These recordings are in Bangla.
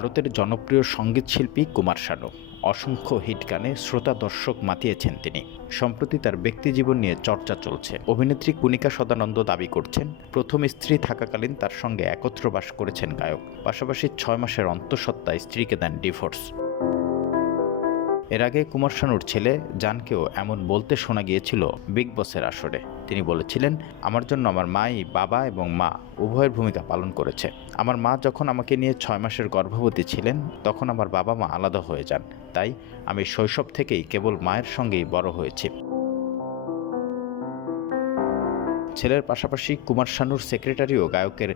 ভারতের জনপ্রিয় সঙ্গীত শিল্পী কুমার শানু। অসংখ্য হিট গানে শ্রোতা দর্শক মাতিয়েছেন তিনি। সম্প্রতি তার ব্যক্তিজীবন নিয়ে চর্চা চলছে। অভিনেত্রী কণিকা সদানন্দ দাবি করছেন, প্রথম স্ত্রী থাকাকালীন তার সঙ্গে একত্র বাস করেছেন গায়ক। পাশাপাশি ৬ মাসের অন্তঃসত্ত্বায় স্ত্রীকে দেন ডিভোর্স। এর আগে কুমার শানুর ছেলে জানকেও এমন বলতে শোনা গিয়েছিল বিগ বসের আসরে। তিনি বলেছিলেন, আমার জন্য আমার মাই বাবা এবং মা উভয়ের ভূমিকা পালন করেছে। আমার মা যখন আমাকে নিয়ে ৬ মাসের গর্ভবতী ছিলেন তখন আমার বাবা মা আলাদা হয়ে যান, তাই আমি শৈশব থেকেই কেবল মায়ের সঙ্গেই বড় হয়েছি। ছেলের পাশাপাশি কুমার শানুর সেক্রেটারিও গায়কের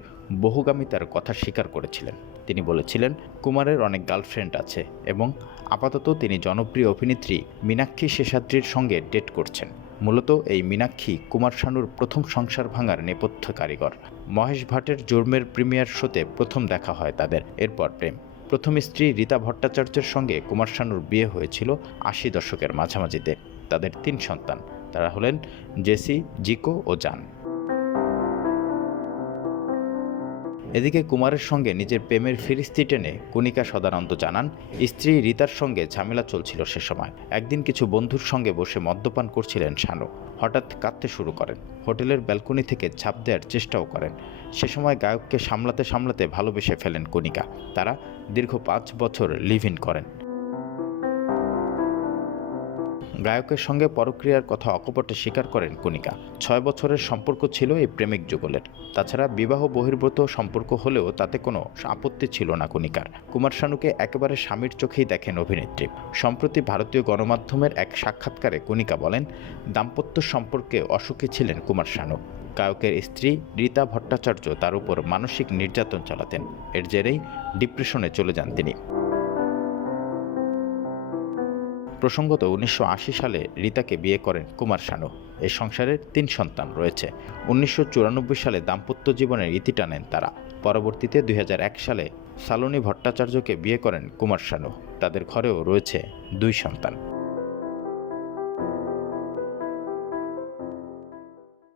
বহুগামিতার কথা স্বীকার করেছিলেন। তিনি বলেছিলেন, কুমারের অনেক গার্লফ্রেন্ড আছে এবং আপাতত তিনি জনপ্রিয় অভিনেত্রী মীনাক্ষী শেষাদ্রির সঙ্গে ডেট করছেন। মূলত এই মীনাক্ষী কুমার শানুর প্রথম সংসার ভাঙার নেপথ্য কারিগর। মহেশ ভাটের জুর্মের প্রিমিয়ার শোতে প্রথম দেখা হয় তাদের, এরপর প্রেম। প্রথম স্ত্রী রীতা ভট্টাচার্যের সঙ্গে কুমার শানুর বিয়ে হয়েছিল ৮০ দশকের মাঝামাঝিতে। তাদের ৩ সন্তান, তারা হলেন জেসি, জিকো ও জান। এদিকে কুমারের সঙ্গে নিজের প্রেমের ফিরিস্তি টেনে কণিকা সদানন্দ জানান, স্ত্রী রীতার সঙ্গে ঝামেলা চলছিল সে সময়। একদিন কিছু বন্ধুর সঙ্গে বসে মদ্যপান করছিলেন শানু। হঠাৎ কাঁদতে শুরু করেন। হোটেলের ব্যালকনি থেকে ঝাঁপ দেওয়ার চেষ্টাও করেন। সে সময় গায়ককে সামলাতে সামলাতে ভালোবেসে ফেলেন কণিকা। তারা দীর্ঘ ৫ বছর লিভ ইন করেন। গায়কের সঙ্গে পরক্রিয়ার কথা অকপটে স্বীকার করেন কণিকা। ৬ বছরের সম্পর্ক ছিল এই প্রেমিক যুগলের। তাছাড়া বিবাহ বহির্ভূত সম্পর্ক হলেও তাতে কোনো আপত্তি ছিল না কণিকার। কুমার শানুকে একেবারে স্বামীর চোখেই দেখেন অভিনেত্রী। সম্প্রতি ভারতীয় গণমাধ্যমের এক সাক্ষাৎকারে কণিকা বলেন, দাম্পত্য সম্পর্কে অসুখী ছিলেন কুমার শানু। গায়কের স্ত্রী রীতা ভট্টাচার্য তার উপর মানসিক নির্যাতন চালাতেন। এর জেরেই ডিপ্রেশনে চলে যান তিনি। প্রসঙ্গত ১৯৮০ সালে রীতাকে বিয়ে করেন কুমার শানু। এই সংসারের ৩ সন্তান রয়েছে। ১৯৯৪ সালে দাম্পত্য জীবনের ইতি টানেন তারা। পরবর্তীতে ২০০১ সালে শালিনী ভট্টাচার্যকে বিয়ে করেন কুমার শানু। তাদের ঘরেও রয়েছে ২ সন্তান।